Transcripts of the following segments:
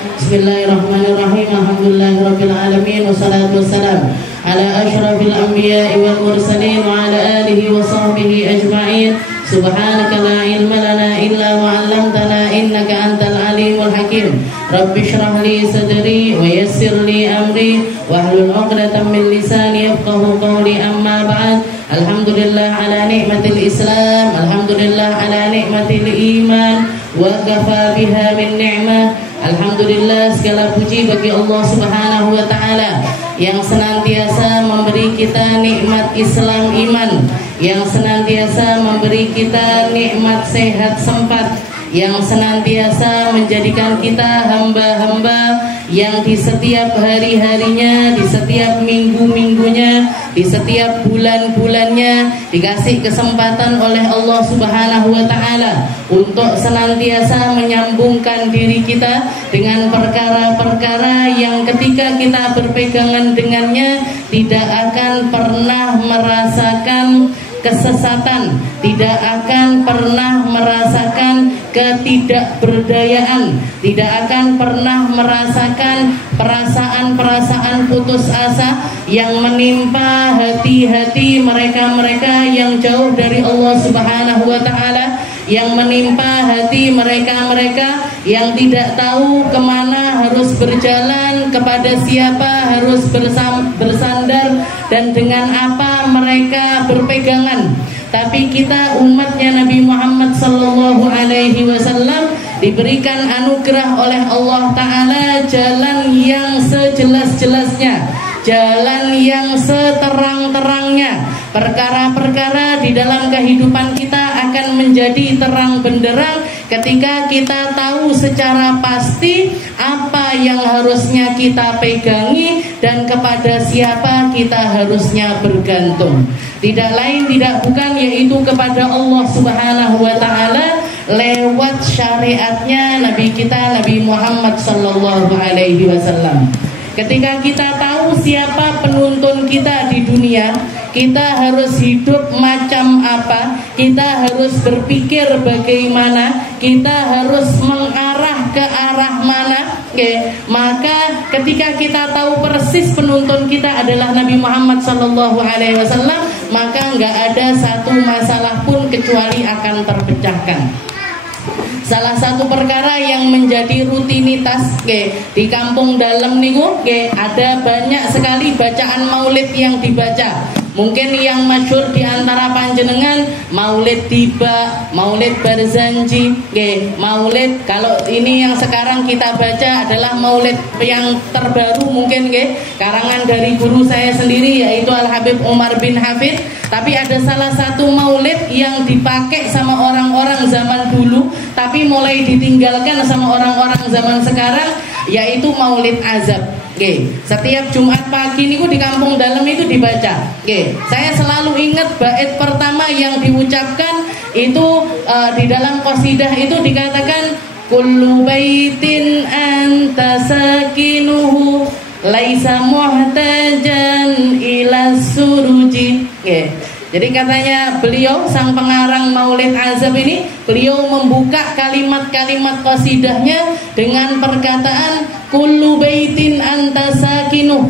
Bismillahirrahmanirrahim. Alhamdulillahirabbil alamin wassalatu wassalam ala asyrafil anbiya'i wal mursalin wa ala alihi wa sahbihi ajma'in. Subhanaka la ilma lana illa ma 'allamtana innaka antal alimul hakim. Rabbi shrah li sadri wa yassir li amri wahlul 'uqdatam min lisani yafqahu qawli. Amma ba'd. Alhamdulillah ala nikmatil Islam, alhamdulillah ala nikmatil iman, wa kafa biha min ni'mah. Alhamdulillah, segala puji bagi Allah Subhanahu wa taala yang senantiasa memberi kita nikmat Islam iman, yang senantiasa memberi kita nikmat sehat sempat, yang senantiasa menjadikan kita hamba-hamba yang di setiap hari-harinya, di setiap minggu-minggunya, di setiap bulan-bulannya dikasih kesempatan oleh Allah Subhanahu wa taala untuk senantiasa menyambungkan diri kita dengan perkara-perkara yang ketika kita berpegangan dengannya tidak akan pernah merasakan kesesatan, tidak akan pernah merasakan ketidakberdayaan, tidak akan pernah merasakan perasaan-perasaan putus asa yang menimpa hati-hati mereka-mereka yang jauh dari Allah Subhanahu wa taala, yang menimpa hati mereka-mereka yang tidak tahu kemana harus berjalan, kepada siapa harus bersandar, dan dengan apa mereka berpegangan. Tapi kita umatnya Nabi Muhammad sallallahu alaihi wasallam diberikan anugerah oleh Allah Ta'ala jalan yang sejelas-jelasnya, jalan yang seterang-terangnya. Perkara-perkara di dalam kehidupan kita akan menjadi terang benderang ketika kita tahu secara pasti apa yang harusnya kita pegangi dan kepada siapa kita harusnya bergantung. Tidak lain tidak bukan yaitu kepada Allah Subhanahu wa taala lewat syariatnya Nabi kita Nabi Muhammad sallallahu alaihi wasallam. Ketika kita tahu siapa penuntun kita di dunia, kita harus hidup macam apa, kita harus berpikir bagaimana, kita harus mengarah ke arah mana. Maka ketika kita tahu persis penuntun kita adalah Nabi Muhammad SAW, maka nggak ada satu masalah pun kecuali akan terpecahkan. Salah satu perkara yang menjadi rutinitas di kampung dalam niku ada banyak sekali bacaan maulid yang dibaca. Mungkin yang masyhur di antara panjenengan Maulid Tiba, Maulid Barzanji, Maulid. Kalau ini yang sekarang kita baca adalah Maulid yang terbaru mungkin karangan dari guru saya sendiri yaitu Al-Habib Umar bin Hafid. Tapi ada salah satu maulid yang dipakai sama orang-orang zaman dulu tapi mulai ditinggalkan sama orang-orang zaman sekarang, yaitu Maulid Azab. Setiap Jumat pagi niku di kampung dalam itu dibaca. Saya selalu ingat bait pertama yang diucapkan itu di dalam qasidah itu dikatakan kullu baitin anta sakinuhu laisa muhtajan ila suruji. Jadi katanya beliau sang pengarang Maulid Azab ini, beliau membuka kalimat-kalimat qasidahnya dengan perkataan kullu baitin anta sakinuh.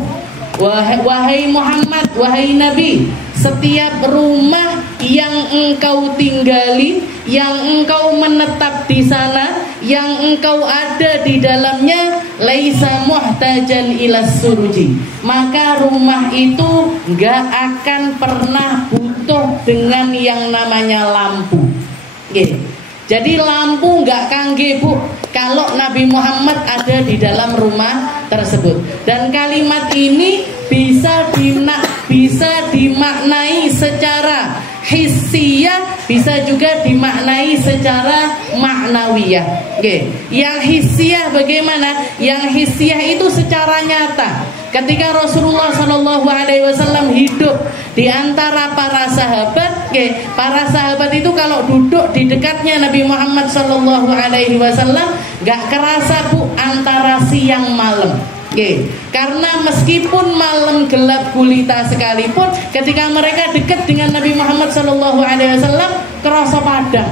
Wahai Muhammad, wahai Nabi, setiap rumah yang engkau tinggali, yang engkau menetap di sana, yang engkau ada di dalamnya, laisa muhtajan ila suruji, maka rumah itu gak akan pernah butuh dengan yang namanya lampu. Jadi lampu gak kangge bu kalau Nabi Muhammad ada di dalam rumah tersebut. Dan kalimat ini bisa dimaknai secara hissiyah, bisa juga dimaknai secara maknawiyah. Yang hissiyah bagaimana? Yang hissiyah itu secara nyata. Ketika Rasulullah SAW hidup di antara para sahabat, para sahabat itu kalau duduk di dekatnya Nabi Muhammad SAW gak kerasa bu antara siang malam. Karena meskipun malam gelap gulita sekalipun, ketika mereka dekat dengan Nabi Muhammad SAW kerasa padang.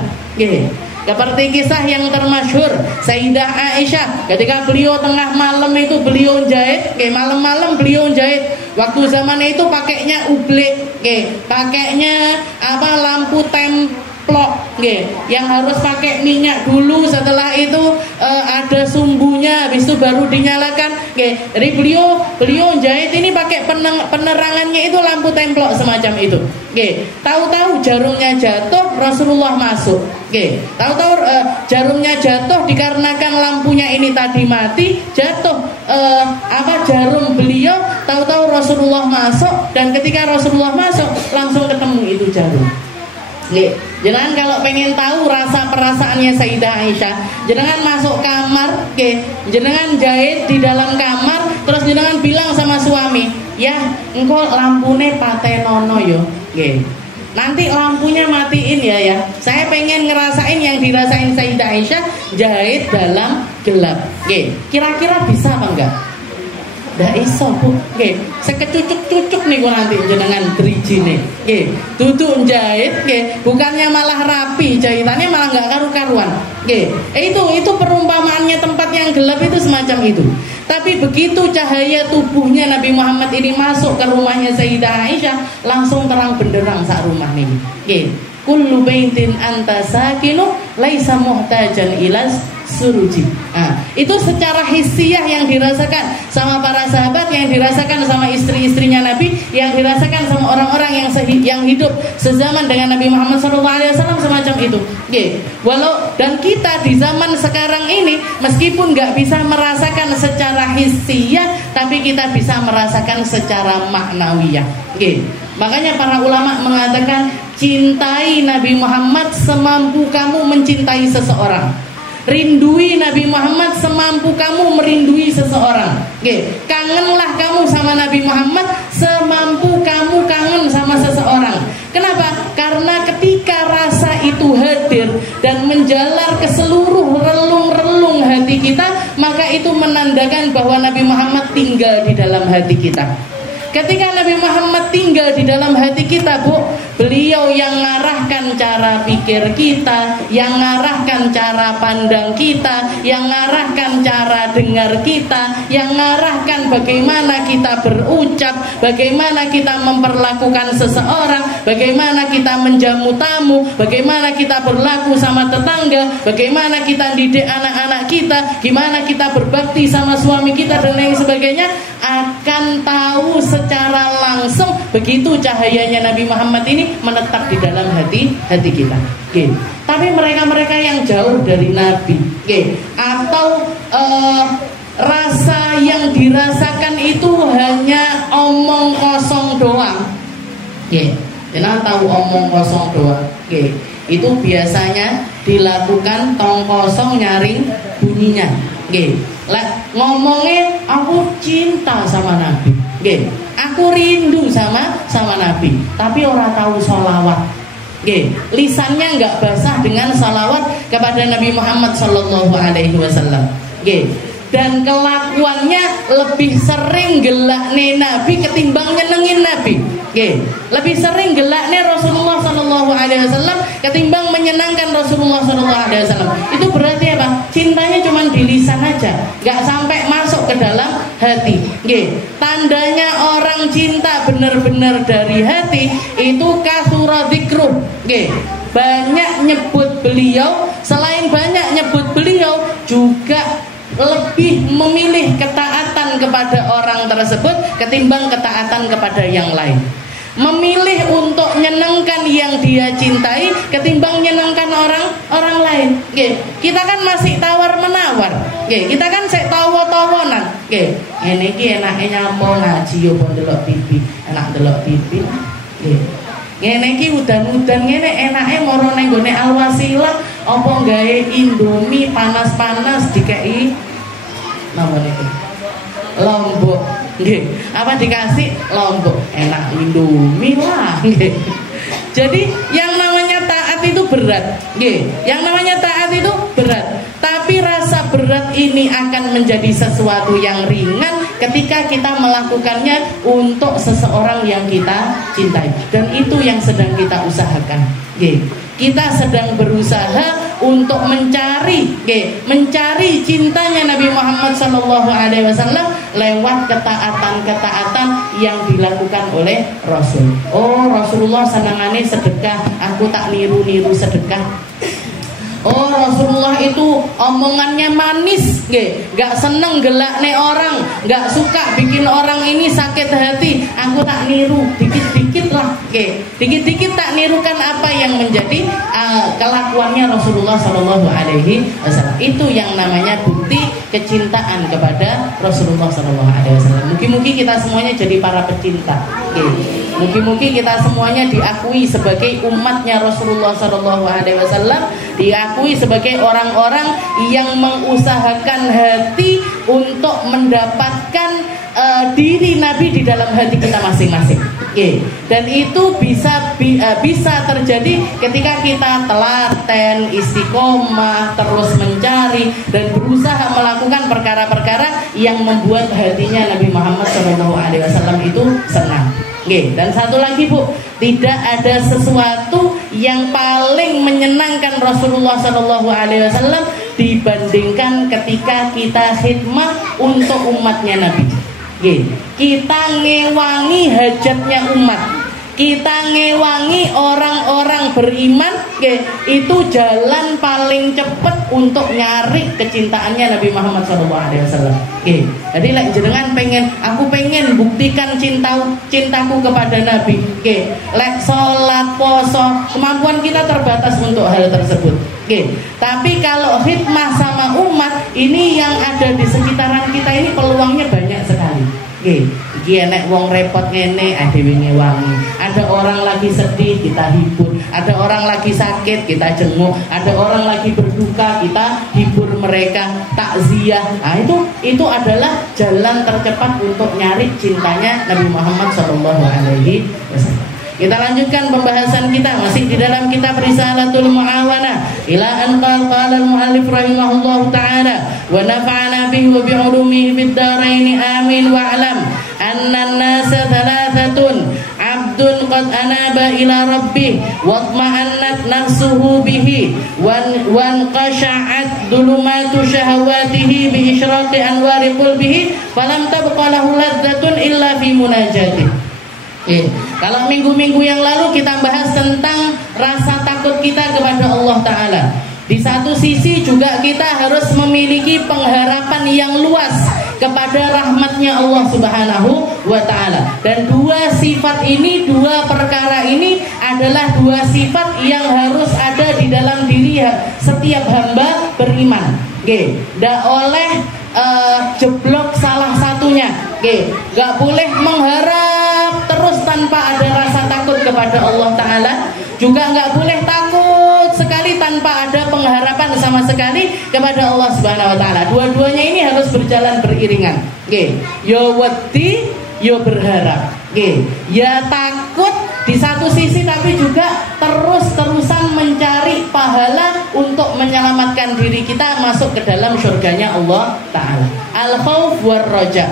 Seperti kisah yang termasyhur Sayyidah Aisyah ketika beliau tengah malam itu beliau jahit, malam-malam beliau jahit. Waktu zaman itu pakainya ublek, pakainya lampu templok, yang harus pakai minyak dulu. Setelah itu ada sumbunya, habis itu baru dinyalakan. Jadi beliau jahit ini pakai penerangannya itu lampu templok semacam itu. Tahu-tahu jarumnya jatuh, Rasulullah masuk. Tahu-tahu jarumnya jatuh dikarenakan lampunya ini tadi mati, jatuh jarum beliau. Tahu-tahu Rasulullah masuk, dan ketika Rasulullah masuk langsung ketemu itu jarum. Jenengan kalau pengen tahu rasa perasaannya Sayyidah Aisyah, jenengan masuk kamar, jenengan jahit di dalam kamar, terus jenengan bilang sama suami, ya engkau lampune patenono yo, nanti lampunya matiin ya. Saya pengen ngerasain yang dirasain Sayyidah Aisyah, jahit dalam gelap. Kira-kira bisa apa enggak? Ndak iso, Bu. Sekecucuk-cucuk niku nanti jenengan drijine. Duduk jahit, bukannya malah rapi, jahitannya malah enggak karu-karuan. Itu perumpamaannya tempat yang gelap itu semacam itu. Tapi begitu cahaya tubuhnya Nabi Muhammad ini masuk ke rumahnya Sayyidah Aisyah, langsung terang benderang sak rumah niki. Kullu baitin anta sakinu laisa muhtajan ilas suruji. Itu secara hissiyah yang dirasakan sama para sahabat, yang dirasakan sama istri-istrinya Nabi, yang dirasakan sama orang-orang yang hidup sezaman dengan Nabi Muhammad SAW semacam itu. Walau dan kita di zaman sekarang ini meskipun nggak bisa merasakan secara hissiyah, tapi kita bisa merasakan secara maknawiyah. Makanya para ulama mengatakan cintai Nabi Muhammad semampu kamu mencintai seseorang. Rindui Nabi Muhammad semampu kamu merindui seseorang. Kangenlah kamu sama Nabi Muhammad semampu kamu kangen sama seseorang. Kenapa? Karena ketika rasa itu hadir dan menjalar ke seluruh relung-relung hati kita, maka itu menandakan bahwa Nabi Muhammad tinggal di dalam hati kita. Ketika Nabi Muhammad tinggal di dalam hati kita, Bu, beliau yang ngarahkan cara pikir kita, yang ngarahkan cara pandang kita, yang ngarahkan cara dengar kita, yang ngarahkan bagaimana kita berucap, bagaimana kita memperlakukan seseorang, bagaimana kita menjamu tamu, bagaimana kita berlaku sama tetangga, bagaimana kita didik anak-anak kita, gimana kita berbakti sama suami kita dan lain sebagainya, akan tahu secara langsung begitu cahayanya Nabi Muhammad ini menetap di dalam hati kita. Tapi mereka-mereka yang jauh dari Nabi, atau rasa yang dirasakan itu hanya omong kosong doang. Jangan tahu omong kosong doang. Itu biasanya dilakukan tong kosong nyaring bunyinya. Ngomongnya aku cinta sama Nabi, aku rindu sama Nabi, tapi orang tahu sholawat. Lisannya nggak basah dengan sholawat kepada Nabi Muhammad Sallallahu Alaihi Wasallam. Dan kelakuannya lebih sering gelakne Nabi ketimbang nyenengin Nabi. Lebih sering gelakne Rasulullah Sallallahu Alaihi Wasallam ketimbang menyenangkan Rasulullah Sallallahu Alaihi Wasallam. Itu berarti apa? Cintanya cuma di lisan aja, nggak sampai masuk ke dalam hati. Tandanya orang cinta benar-benar dari hati itu kasura dzikruh. Banyak nyebut beliau, selain banyak nyebut beliau juga lebih memilih ketaatan kepada orang tersebut ketimbang ketaatan kepada yang lain. Memilih untuk nyenengkan yang dia cintai ketimbang nyenengkan orang lain. Kita kan masih tawar menawar. Kita kan sek tawa-tawanan. Ngene iki enake nyapa ngaji yo ndelok TV, enak ndelok TV. Ngene iki udan-udan ngene enake moro ning gone Alwasilah apa gawe Indomie panas-panas dikei namanya lombok. Apa dikasih lombok, enak Indomie lah. Jadi yang namanya taat itu berat. Yang namanya taat itu berat. Tapi rasa berat ini akan menjadi sesuatu yang ringan ketika kita melakukannya untuk seseorang yang kita cintai. Dan itu yang sedang kita usahakan. Kita sedang berusaha untuk mencari cintanya Nabi Muhammad SAW lewat ketaatan-ketaatan yang dilakukan oleh Rasul. Oh, Rasulullah senangane sedekah, aku tak niru-niru sedekah. Oh, Rasulullah itu omongannya manis, gak seneng gelakne orang, gak suka bikin orang ini sakit hati. Aku tak niru, dikit-dikit lah, dikit-dikit tak nirukan apa yang menjadi kelakuannya Rasulullah SAW. Itu yang namanya bukti kecintaan kepada Rasulullah SAW. Mungkin kita semuanya jadi para pecinta. Mungkin kita semuanya diakui sebagai umatnya Rasulullah SAW, diakui sebagai orang-orang yang mengusahakan hati untuk mendapatkan diri Nabi di dalam hati kita masing-masing. Dan itu bisa terjadi ketika kita telaten, istiqomah, terus mencari dan berusaha melakukan perkara-perkara yang membuat hatinya Nabi Muhammad SAW itu senang. Dan satu lagi Bu, tidak ada sesuatu yang paling menyenangkan Rasulullah SAW dibandingkan ketika kita khidmah untuk umatnya Nabi. Kita ngewangi hajatnya umat, kita ngewangi orang-orang beriman, itu jalan paling cepat untuk nyari kecintaannya Nabi Muhammad SAW. Jadi jenengan aku pengen buktikan cintaku kepada Nabi. Lek sholat, poso, kemampuan kita terbatas untuk hal tersebut. Tapi kalau khidmah sama umat, ini yang ada di sekitaran kita ini peluangnya banyak sekali. Iki enek wong repot ngene dhewe ngewangi. Ada orang lagi sedih kita hibur, ada orang lagi sakit kita jenguk, ada orang lagi berduka kita hibur mereka, takziah. Itu adalah jalan tercepat untuk nyari cintanya Nabi Muhammad SAW. Kita lanjutkan pembahasan kita masih di dalam kitab Risalatul Mu'awana ila an qala al-mu'allif rahimahullahu ta'ala wa nafa'ana bihi wa bi'ulumihi fid dharain amin wa alam anna an-nasa thalathatun 'abdun qad anaba ila rabbih wa atma'annat nafsuhu bihi wa anqasha'at dhulumatu syahawatihi bi isyraqi anwari qalbihi falam tabqa lahu ladzatun illa fi munajatihi. Kalau minggu-minggu yang lalu kita bahas tentang rasa takut kita kepada Allah Ta'ala. Di satu sisi juga kita harus memiliki pengharapan yang luas kepada rahmatnya Allah Subhanahu wa Ta'ala. Dan dua sifat ini, dua perkara ini adalah dua sifat yang harus ada di dalam diri setiap hamba beriman. Tidak oleh jeblok salah satunya. Gak boleh mengharap terus tanpa ada rasa takut kepada Allah Ta'ala. Juga gak boleh takut sekali tanpa ada pengharapan sama sekali kepada Allah Subhanahu wa Ta'ala. Dua-duanya ini harus berjalan beriringan. Yo wedi, yo berharap. Ya takut di satu sisi, tapi juga terus-terusan mencari pahala untuk menyelamatkan diri kita masuk ke dalam surganya Allah Ta'ala. Al-khawf war roja.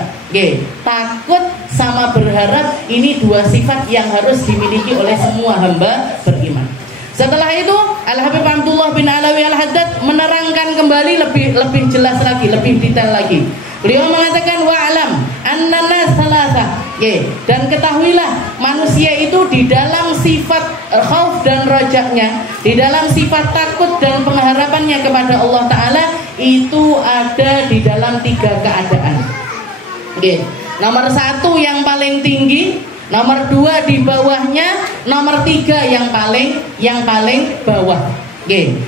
Takut sama berharap, ini dua sifat yang harus dimiliki oleh semua hamba beriman. Setelah itu Al-Habib Abdullah bin Alawi Al-Haddad menerangkan kembali lebih jelas lagi, lebih detail lagi. Beliau mengatakan wa'lam anna salasa. Dan ketahuilah manusia itu di dalam sifat khauf dan rojaknya, di dalam sifat takut dan pengharapannya kepada Allah Ta'ala, itu ada di dalam tiga keadaan. Nomor satu yang paling tinggi, nomor dua di bawahnya, nomor tiga yang paling bawah.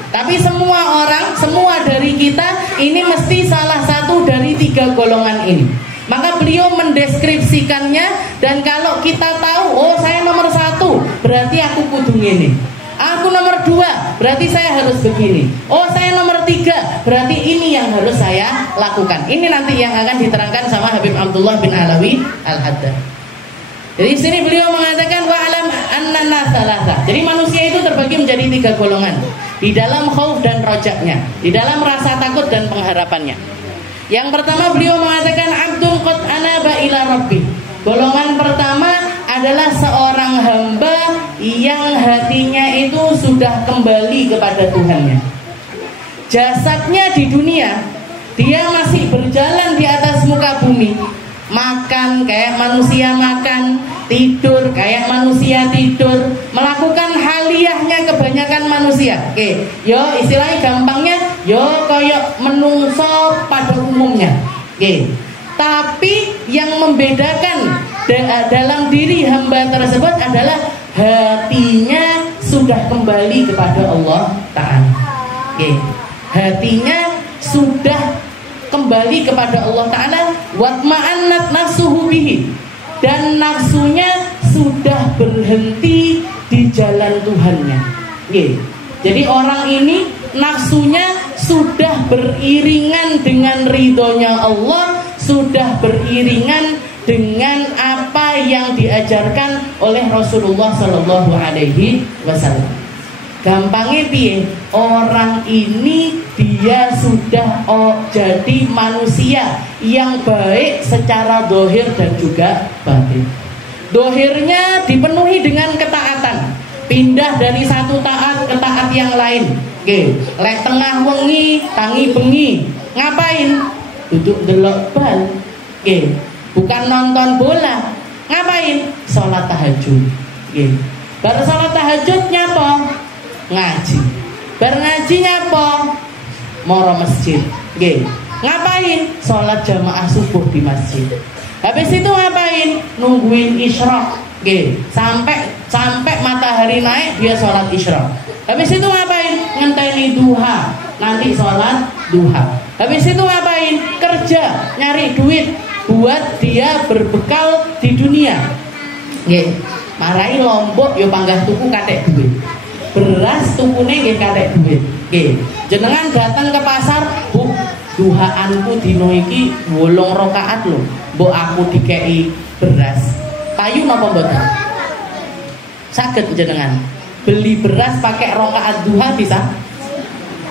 Tapi semua orang, semua dari kita ini mesti salah satu dari tiga golongan ini. Maka beliau mendeskripsikannya, dan kalau kita tahu, oh saya nomor satu, berarti aku kudu ngene. Aku nomor dua, berarti saya harus begini. Oh saya nomor tiga, berarti ini yang harus saya lakukan. Ini nanti yang akan diterangkan sama Habib Abdullah bin Alawi Al-Haddad. Jadi sini beliau mengatakan wa'lam anna salasa. Jadi manusia itu terbagi menjadi tiga golongan. Di dalam khauf dan rojaknya, di dalam rasa takut dan pengharapannya. Yang pertama beliau mengatakan abdun qad anaba ila rabbi. Golongan pertama adalah seorang hamba yang hatinya itu sudah kembali kepada Tuhannya. jasadnya di dunia, dia masih berjalan di atas muka bumi, makan kayak manusia makan, tidur kayak manusia tidur, melakukan haliyahnya kebanyakan manusia. Oke, yo istilahnya gampangnya, yo koyok menungso pada umumnya. Oke, tapi yang membedakan dalam diri hamba tersebut adalah hatinya sudah kembali kepada Allah Ta'ala. Oke, hatinya sudah kembali kepada Allah Ta'ala. Watma'annat nafsuhu bihi, dan nafsunya sudah berhenti di jalan Tuhannya. Oke, jadi orang ini nafsunya sudah beriringan dengan ridhonya Allah, sudah beriringan dengan apa yang diajarkan oleh Rasulullah Sallallahu Alaihi Wasallam. Gampangnya piye? Orang ini dia sudah jadi manusia yang baik secara dohir dan juga batin. Dohirnya dipenuhi dengan ketaatan, pindah dari satu taat ke taat yang lain. Oke, lek tengah wengi tangi bengi ngapain? Duduk delok bal. Oke, bukan nonton bola. Ngapain? Sholat tahajud. Oke, baru sholat tahajud nyapa? Ngaji. Bar ngaji nyapa? Moro masjid. Oke, ngapain? Sholat jamaah subuh di masjid. Habis itu ngapain? Nungguin isyraq. Oke, sampai matahari naik dia sholat isyraq. Habis itu ngapain? Ngenteni duha, nanti sholat duha. Habis itu ngapain? Kerja, nyari duit buat dia berbekal di dunia. Nggih, marai lombok yo panggah tuku kathek duit. Beras tukune nggih kathek duit. Nggih, jenengan datang ke pasar, Bu, duhaanku dino iki 8 rakaat lho. Mbok aku dikei beras. Payu napa mboten? Saged jenengan beli beras pakai rakaat duha bisa?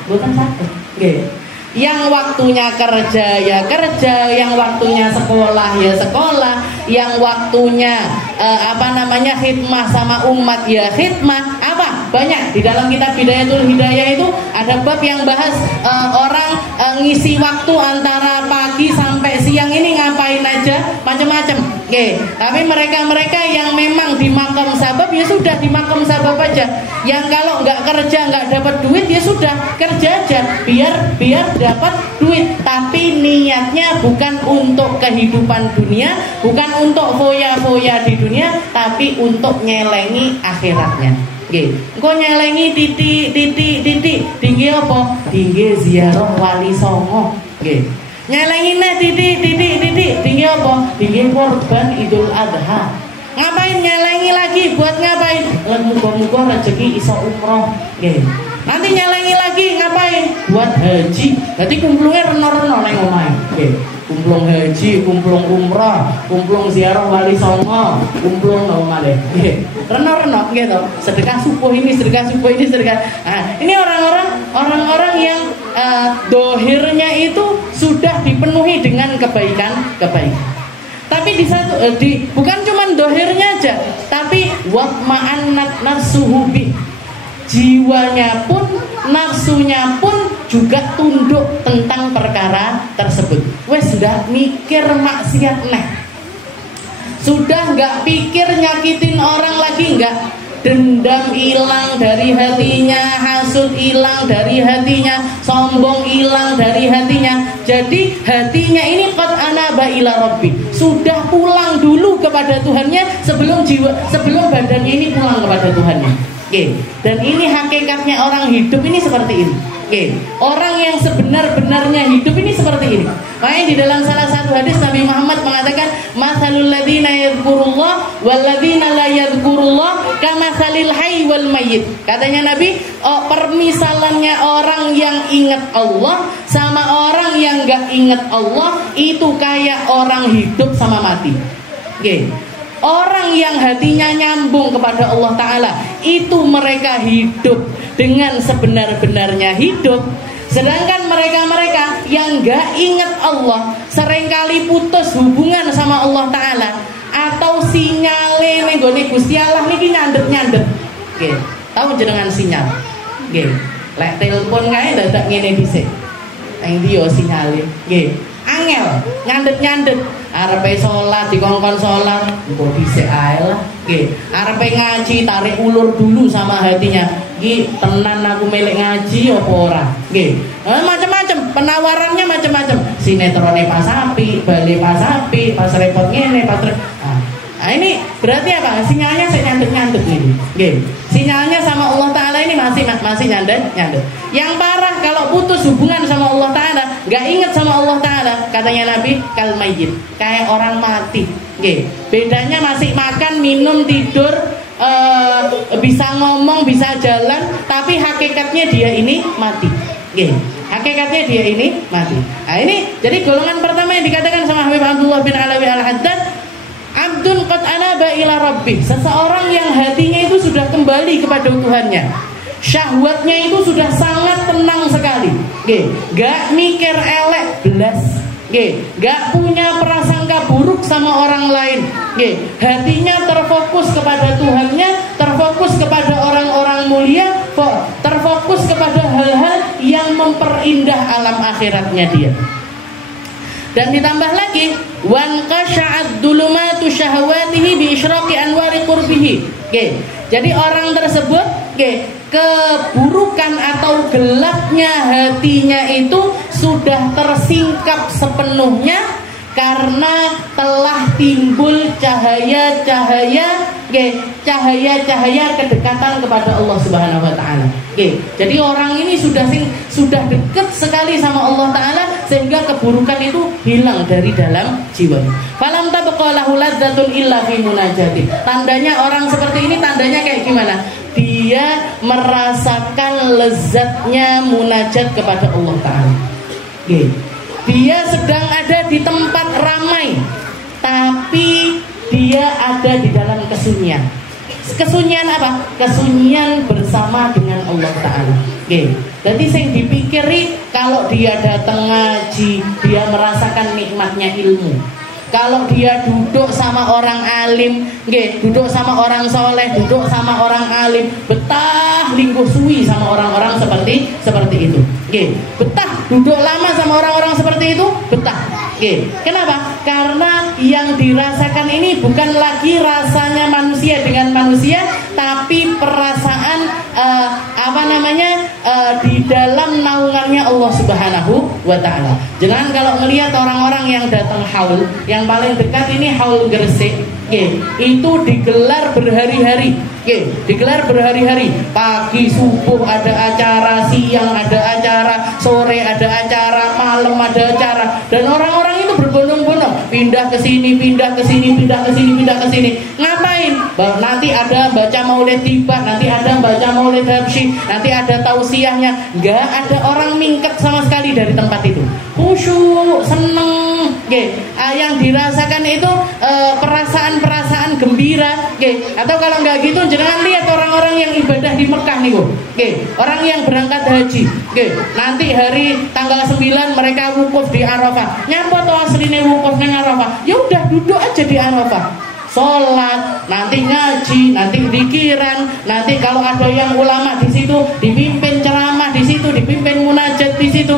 Mboten saged. Nggih. Yang waktunya kerja ya kerja, yang waktunya sekolah ya sekolah, yang waktunya khidmah sama umat ya khidmah. Apa? Banyak di dalam kitab Bidayatul Hidayah itu ada bab yang bahas orang ngisi waktu antara pagi sampai siang ini ngapain aja, macam-macam. Oke, tapi mereka yang memang di makam sabab ya sudah di makam sabab aja. Yang kalau nggak kerja nggak dapat duit ya sudah kerja aja biar dapat duit, tapi niatnya bukan untuk kehidupan dunia, bukan untuk foya-foya di dunia, tapi untuk nyelengi akhiratnya. Oke, engko nyelengi titik tinggi apa? Tinggi ziarah wali songo. Oke, nyelengi titik tinggi apa? Tinggi korban Idul Adha. Ngapain nyelengi lagi? Buat ngapain? Muga-muga rezeki iso umroh. Oke. Nanti nyelengi lagi ngapain? Buat haji. Jadi kumplungnya reno-reno nang omahe. Nggih. Kumplung haji, kumplung umrah, kumplung ziarah wali songo, kumplung nang omahe. Nggih. Reno-reno nggih to. Sedekah subuh ini, sedekah subuh ini, sedekah. Nah, ini orang-orang yang dohirnya itu sudah dipenuhi dengan kebaikan. Tapi bukan cuma dohirnya aja, tapi watma'annat nafsuhu bih. Jiwanya pun, nafsunya pun juga tunduk tentang perkara tersebut. Wes sudah mikir maksiat neh, sudah nggak pikir nyakitin orang lagi, nggak. Dendam hilang dari hatinya, hasud hilang dari hatinya, sombong hilang dari hatinya. Jadi hatinya ini qad anaba ila rabbi, sudah pulang dulu kepada Tuhannya sebelum badannya ini pulang kepada Tuhannya. Oke, dan ini hakikatnya orang hidup ini seperti ini. Oke, orang yang sebenar-benarnya hidup ini seperti ini. Makanya di dalam salah satu hadis Nabi Muhammad mengatakan, "Matsalul ladzina yadhkurullah wal ladzina la yadhkurullah kamatsalil hayy wal mayyit." Katanya Nabi, permisalannya orang yang ingat Allah sama orang yang enggak ingat Allah itu kayak orang hidup sama mati. Oke. Orang yang hatinya nyambung kepada Allah Ta'ala, itu mereka hidup dengan sebenar-benarnya hidup. Sedangkan mereka-mereka yang gak ingat Allah, seringkali putus hubungan sama Allah Ta'ala, atau sinyale nenggone Gusti Allah niki nyandet-nyandet. Oke, tahu jenengan sinyal? Oke. Lek telepon kae dadak ngene dhisik. Ning ndi yo sinyale. Nggih. Angel nyandet-nyandet. Arepe salat dikongkon salat, engko dhisik ae lah. Nggih. Arepe ngaji tarik ulur dulu sama hatinya. Nggih, tenan aku milik ngaji apa ora? Nggih. Macam-macam, penawarannya macam-macam. Sinetrone pas apik, bale pas apik, pas repot ngene, pas Nah, ini berarti apa? Sinyalnya saya nyandet-nyandet ini. Nggih. Sinyalnya sama Allah Ta'ala ini masih nyandet-nyandet. Yang parah kalau putus hubungan sama Allah Ta'ala, gak inget sama Allah Ta'ala, katanya Nabi, kal mayyit, kayak orang mati. Nggih. Bedanya masih makan, minum, tidur, bisa ngomong, bisa jalan, tapi hakikatnya dia ini mati. Nggih. Hakikatnya dia ini mati. Nah, ini jadi golongan pertama yang dikatakan sama Habib Abdullah bin Alawi Al-Haddad, Abdun qad anaba ila rabbih, seseorang yang hatinya itu sudah kembali kepada Tuhannya. Syahwatnya itu sudah sangat tenang sekali. Nggih, gak mikir elek belas. Nggih, gak punya prasangka buruk sama orang lain. Nggih, hatinya terfokus kepada Tuhannya, terfokus kepada orang-orang mulia, terfokus kepada hal-hal yang memperindah alam akhiratnya dia. Dan ditambah lagi wan qasha'ad dulumatu syahwatihi bi isyraqi anwari qurbihi. Oke. Jadi orang tersebut, keburukan atau gelapnya hatinya itu sudah tersingkap sepenuhnya karena telah timbul cahaya-cahaya kedekatan kepada Allah Subhanahu wa taala. Jadi orang ini sudah dekat sekali sama Allah Ta'ala sehingga keburukan itu hilang dari dalam jiwa. Falam tabqa lahu ladzatun illa fi munajati. Tandanya orang seperti ini tandanya kayak gimana? Dia merasakan lezatnya munajat kepada Allah Ta'ala. Dia sedang ada di tempat ramai, tapi dia ada di dalam kesunyian. Kesunyian apa? Kesunyian bersama dengan Allah Ta'ala. Jadi yang dipikiri kalau dia datang ngaji, dia merasakan nikmatnya ilmu. Kalau dia duduk sama orang alim, duduk sama orang soleh, duduk sama orang alim, betah lingkuh suwi sama orang-orang seperti itu. Betah duduk lama sama orang-orang seperti itu, betah. Kenapa? Karena yang dirasakan ini bukan lagi rasanya manusia dengan manusia, tapi perasaan di dalam naungannya Allah Subhanahu wa Ta'ala. Jangan kalau melihat orang-orang yang datang haul, yang paling dekat ini haul Gresik, itu digelar berhari-hari. Digelar berhari-hari. Pagi subuh ada acara, siang ada acara, sore ada acara, malam ada acara, dan orang-orang itu berbondong-bondong, pindah ke sini, pindah ke sini, pindah ke sini, pindah ke sini. Ngapain? Nanti ada baca maulid tiba, nanti ada baca maulid habsyi, nanti ada tausiahnya. Nggak ada orang mingket sama sekali dari tempat itu. Khusyuk, seneng. Yang dirasakan itu perasaan-perasaan gembira. Atau kalau nggak gitu, jangan lihat orang-orang yang ibadah di Mekah nih, orang yang berangkat haji. Nanti hari tanggal 9 mereka wukuf di Arafah. Nyapa tuh aslinya wukuf di Arafah? Ya udah duduk aja di Arafah. Sholat, nanti ngaji, nanti zikiran, nanti kalau ada yang ulama di situ dipimpin ceramah di situ, dipimpin munajat di situ.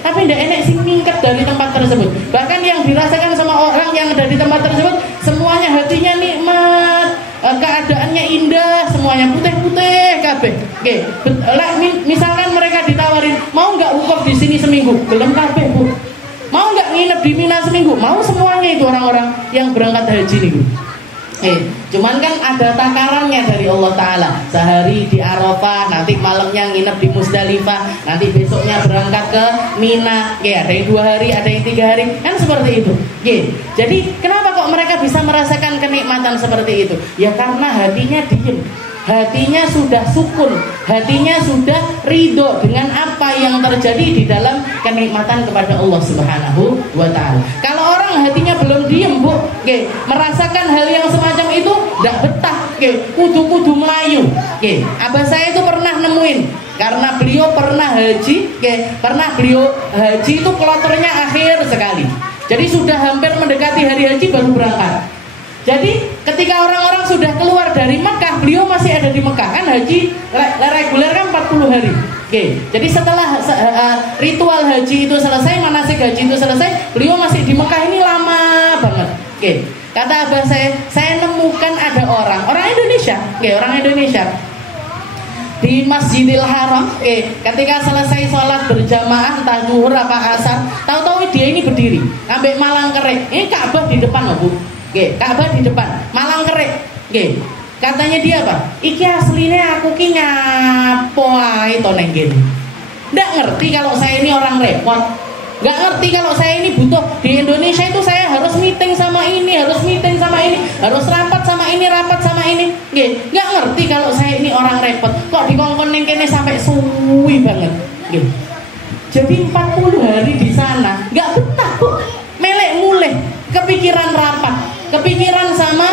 Tapi tidak enak sih mingket dari tempat tersebut. Bahkan yang dirasakan sama orang yang ada di tempat tersebut, semuanya hatinya nikmat, keadaannya indah, semuanya putih-putih kabeh. Misalkan mereka ditawarin, mau nggak wukuf di sini seminggu? Belum kabeh, Bu. Mau nggak nginep di Mina seminggu? Mau semuanya itu orang-orang yang berangkat haji nih. Cuman kan ada takarannya dari Allah Ta'ala. Sehari di Arafah, nanti malamnya nginep di Musdalifah, nanti besoknya berangkat ke Mina. Ada yang 2 hari, ada yang 3 hari, kan seperti itu. Jadi kenapa kok mereka bisa merasakan kenikmatan seperti itu? Ya karena hatinya diem, hatinya sudah sukun, hatinya sudah ridho dengan apa yang terjadi di dalam kenikmatan kepada Allah Subhanahu wa Ta'ala. Kalau orang hatinya belum diem, Bu, merasakan hal yang semacam itu, tidak betah, kudu-kudu melayu. Abah saya itu pernah nemuin, karena beliau pernah haji, beliau haji itu kloternya akhir sekali. Jadi sudah hampir mendekati hari haji baru berangkat. Jadi ketika orang-orang sudah keluar dari Mekah, beliau masih ada di Mekah. Kan haji reguler kan 40 hari. Jadi setelah ritual haji itu selesai, manasik haji itu selesai, beliau masih di Mekah ini lama banget. Kata abah saya nemukan ada orang Indonesia, orang Indonesia di Masjidil Haram, ketika selesai sholat berjamaah entah zuhur apa asar, tahu-tahu dia ini berdiri, ambek malang kerek. Ini Ka'bah di depan loh Bu, Ka'bah di depan, malang kerek, Katanya dia apa? Iki aslinya aku ki ngapo ae to neng kene. Nggak ngerti kalau saya ini orang repot. Nggak ngerti kalau saya ini butuh di Indonesia itu saya harus meeting sama ini, harus meeting sama ini, harus rapat sama ini, rapat sama ini. Nggak ngerti kalau saya ini orang repot. Kok dikongkon neng kene sampai suwi banget. Jadi 40 hari di sana nggak betah Bu. Melek muleh, kepikiran rapat, kepikiran sama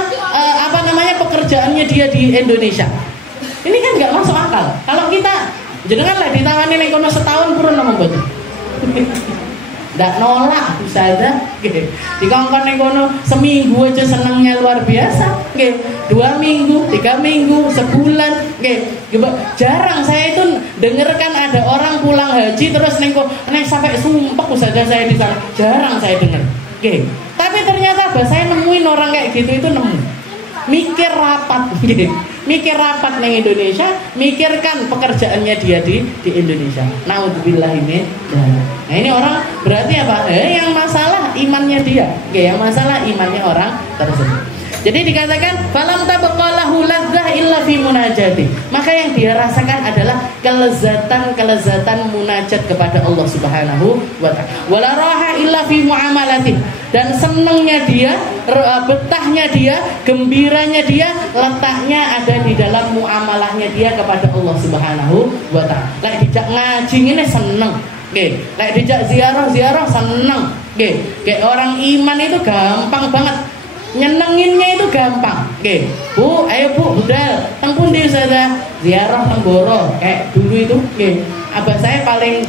pekerjaannya dia di Indonesia. Ini kan nggak masuk akal. Kalau kita jenengan lah ditawani ning kono setahun purun nang mboten. Ndak nolak bisa ada. Dikongkon ning kono seminggu aja senengnya luar biasa. 2 minggu, 3 minggu, sebulan. Jarang saya itu dengarkan ada orang pulang haji terus ning sampai sumpek saja saya di sana. Jarang saya dengar. Tapi ternyata saya nemuin orang kayak gitu itu nemu. Mikir rapat nih Indonesia, mikirkan pekerjaannya dia di Indonesia. Naudzubillah ini. Nah ini orang berarti apa? Yang masalah imannya dia, yang masalah imannya orang tersebut. Jadi dikatakan falam tabaqalahu ladzah illa fi munajati. Maka yang dia rasakan adalah kelezatan munajat kepada Allah Subhanahu wa taala. Wala raha illa fi muamalati. Dan senangnya dia, betahnya dia, gembiranya dia, letaknya ada di dalam muamalahnya dia kepada Allah Subhanahu wa taala. Lek dijak ngaji ngene seneng. Lek dijak ziarah seneng. Kayak orang iman itu gampang banget. Nyenenginnya itu gampang. Bu, ayo Bu, budal teng pundi saja ziarah teng Boro kayak dulu itu. Abah saya paling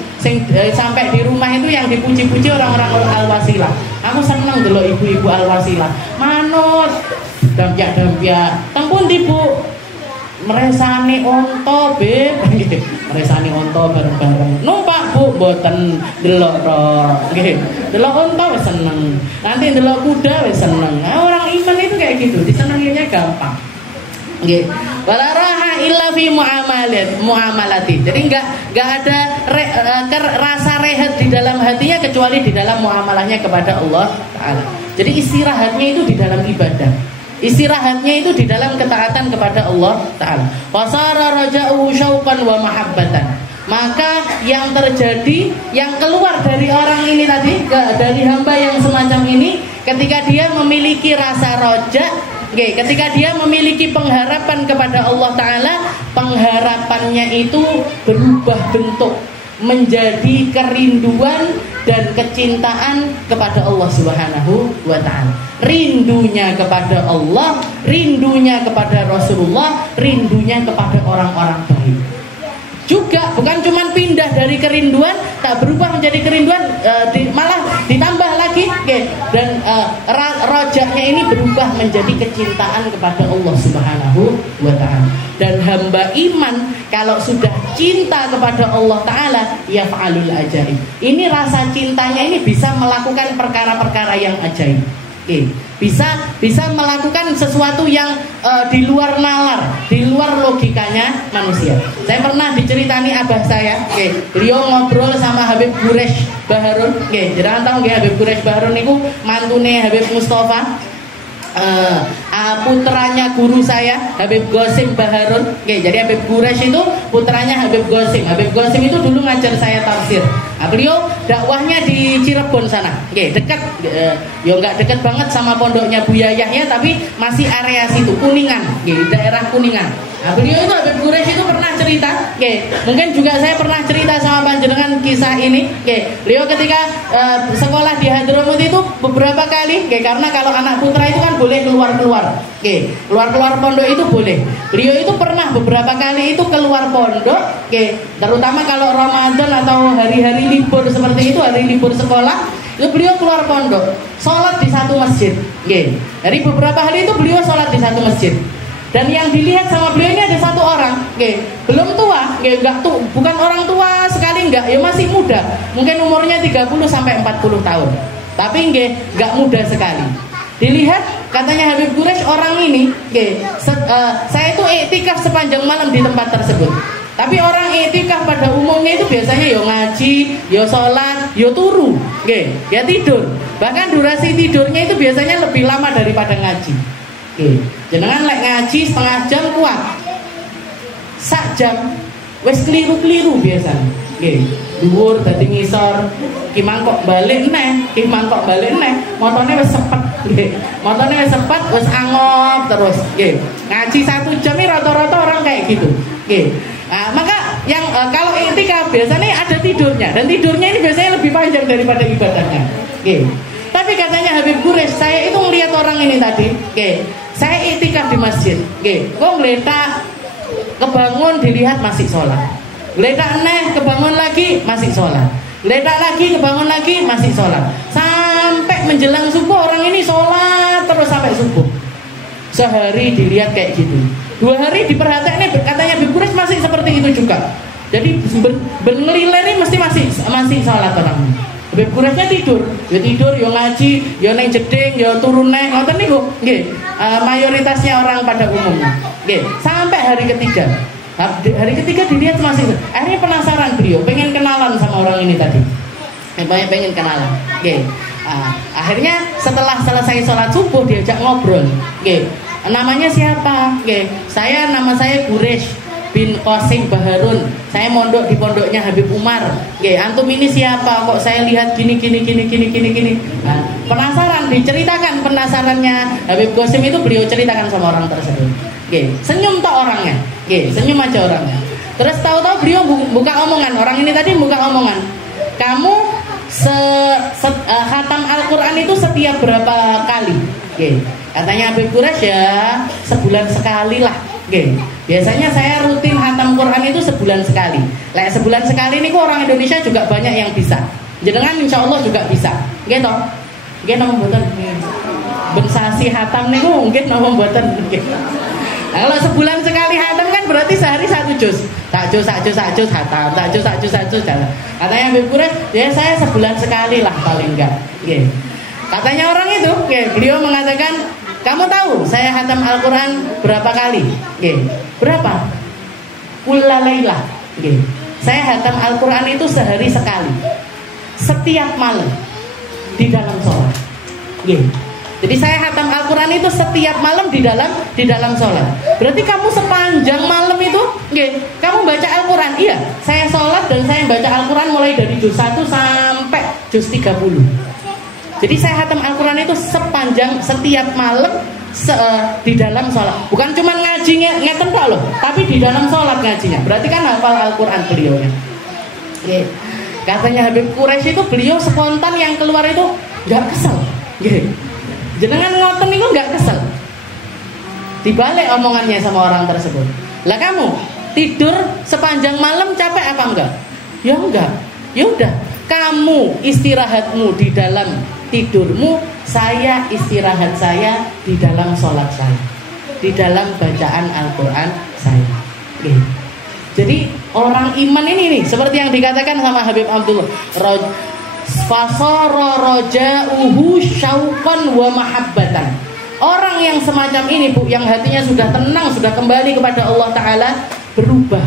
sampai di rumah itu yang dipuji-puji orang-orang Al-Wasilah. Aku seneng delok ibu-ibu Al-Wasilah. Manut dampyak teng pundi Bu? Meresani onto Beb. Meresani onto bareng-bareng. Numpak Bu, mboten delok tok. Delok onto wis seneng. Nanti delok kuda wis seneng. Nah, orang iman itu kayak gitu, disenenginya gampang. Wala raha illa fi muamalati. Jadi enggak ada rasa rehat di dalam hatinya kecuali di dalam muamalahnya kepada Allah taala. Jadi istirahatnya itu di dalam ibadah. Istirahatnya itu di dalam ketaatan kepada Allah Ta'ala. Wasara raja'u syauqan wa mahabbatan. Maka yang terjadi, yang keluar dari orang ini tadi, dari hamba yang semacam ini, ketika dia memiliki rasa roja, ketika dia memiliki pengharapan kepada Allah Ta'ala, pengharapannya itu berubah bentuk menjadi kerinduan dan kecintaan kepada Allah Subhanahu wa taala. Rindunya kepada Allah, rindunya kepada Rasulullah, rindunya kepada orang-orang baik. Juga bukan cuma pindah dari kerinduan, tak berubah menjadi kerinduan, malah ditambah lagi, dan rojaknya ini berubah menjadi kecintaan kepada Allah Subhanahu wa taala. Dan hamba iman kalau sudah cinta kepada Allah Ta'ala, yaf'alul ajaib. Ini rasa cintanya ini bisa melakukan perkara-perkara yang ajaib. Bisa melakukan sesuatu yang di luar nalar, di luar logikanya manusia. Saya pernah diceritani abah saya, beliau ngobrol sama Habib Quresh Baharun. Jangan tahu Habib Quresh Baharun itu mantune Habib Mustafa. Putranya guru saya Habib Qasim Baharun. Jadi Habib Quresh itu putranya Habib Qasim. Habib Qasim itu dulu ngajar saya tafsir. Beliau dakwahnya di Cirebon sana. Dekat, ya nggak dekat banget sama pondoknya Buya Yahya, tapi masih area situ, Kuningan, daerah Kuningan. Beliau itu Habib Quresh itu pernah cerita, mungkin juga saya pernah cerita sama panjenengan kisah ini. Beliau ketika sekolah di Hadramut itu beberapa kali, karena kalau anak putra itu kan boleh keluar-keluar, keluar-keluar pondok itu boleh. Beliau itu pernah beberapa kali itu keluar pondok, terutama kalau Ramadan atau hari-hari libur seperti itu, hari libur sekolah, itu beliau keluar pondok, sholat di satu masjid. Dari beberapa hari itu beliau sholat di satu masjid. Dan yang dilihat sama beliau ini ada satu orang, belum tua, enggak tuh, bukan orang tua sekali enggak, ya masih muda. Mungkin umurnya 30 sampai 40 tahun. Tapi enggak muda sekali. Dilihat katanya Habib Quraisy orang ini, saya itu iktikaf sepanjang malam di tempat tersebut. Tapi orang iktikaf pada umumnya itu biasanya yo ngaji, yo sholat, yo turu, ya tidur. Bahkan durasi tidurnya itu biasanya lebih lama daripada ngaji. Jenengan lek ngaji setengah jam kuat, sak jam, wes keliru-keliru biasanya. Dhuwur dadi ngisor, ki mangkok balik neh, motone wis sepet, motone wis sepet, wis angop terus. Ngaji 1 jam ini rata-rata orang kayak gitu. Nah, maka yang kalau iktikaf biasanya ada tidurnya, dan tidurnya ini biasanya lebih panjang daripada ibadahnya. Tapi katanya Habib Quraisy, saya itu melihat orang ini tadi, saya iktikaf di masjid, kok ngeletak kebangun dilihat masih sholat, ngeletak aneh kebangun lagi masih sholat, ngeletak lagi kebangun lagi masih sholat, sampai menjelang subuh orang ini sholat terus sampai subuh. Sehari dilihat kayak gitu, 2 hari diperhatikan, katanya Habib Quraisy masih seperti itu juga. Jadi bernelileri mesti masih sholat orang. Habib Quraisynya tidur, yo ngaji, yo neng jeding, yo turun neng, ngoten niku, mayoritasnya orang pada umumnya. Sampai hari ketiga. Hari ketiga dilihat masih. Akhirnya penasaran beliau, pengen kenalan sama orang ini tadi. Pengen kenalan. Akhirnya setelah selesai sholat subuh diajak ngobrol. Namanya siapa? Nama saya Quraisy bin Qasim Baharun. Saya mondok di pondoknya Habib Umar. Antum ini siapa? Kok saya lihat gini. Nah, penasaran, diceritakan penasarannya Habib Qasim itu beliau ceritakan sama orang tersebut. Senyum tak orangnya. Senyum aja orangnya. Terus tahu-tahu beliau buka omongan. Orang ini tadi buka omongan. Kamu khatam Al-Quran itu setiap berapa kali? Katanya Habib Quraisy ya sebulan sekali lah. Biasanya saya rutin khatam Quran itu sebulan sekali. Sebulan sekali ini orang Indonesia juga banyak yang bisa. Jenengan insya Allah juga bisa. Gitu. Nama mboten. Ben sasi khatam niku mungkin nama mboten. Nah, kalau sebulan sekali khatam kan berarti sehari 1 juz. Sak juz khatam, sak juz jalan. Katanya Habib Quraisy, ya saya sebulan sekali lah paling enggak. Katanya orang itu, beliau mengatakan, kamu tahu saya khatam Al-Quran berapa kali? Berapa? Kulla lailah. Saya khatam Al-Quran itu sehari sekali, setiap malam di dalam sholat. Jadi saya khatam Al-Quran itu setiap malam di dalam sholat. Berarti kamu sepanjang malam itu, kamu baca Al-Quran. Iya, saya sholat dan saya baca Al-Quran mulai dari juz 1 sampai juz 30. Jadi saya khatam Al-Quran itu sepanjang setiap malam di dalam sholat. Bukan cuma ngaji ngeten tok loh, tapi di dalam sholat ngajinya. Berarti kan hafal Al-Quran beliaunya. Katanya Habib Quraisy itu beliau spontan yang keluar itu nggak kesel. Jenengan ngoten itu nggak kesel. Dibalik omongannya sama orang tersebut. Lah kamu tidur sepanjang malam capek apa enggak? Ya enggak. Ya udah, kamu istirahatmu di dalam tidurmu, saya istirahat saya di dalam sholat saya, di dalam bacaan Al-Quran saya. Jadi orang iman ini nih, seperti yang dikatakan sama Habib Abdullah, fasara raja'uhu syauqan wa mahabbatan. Orang yang semacam ini Bu, yang hatinya sudah tenang, sudah kembali kepada Allah Ta'ala, berubah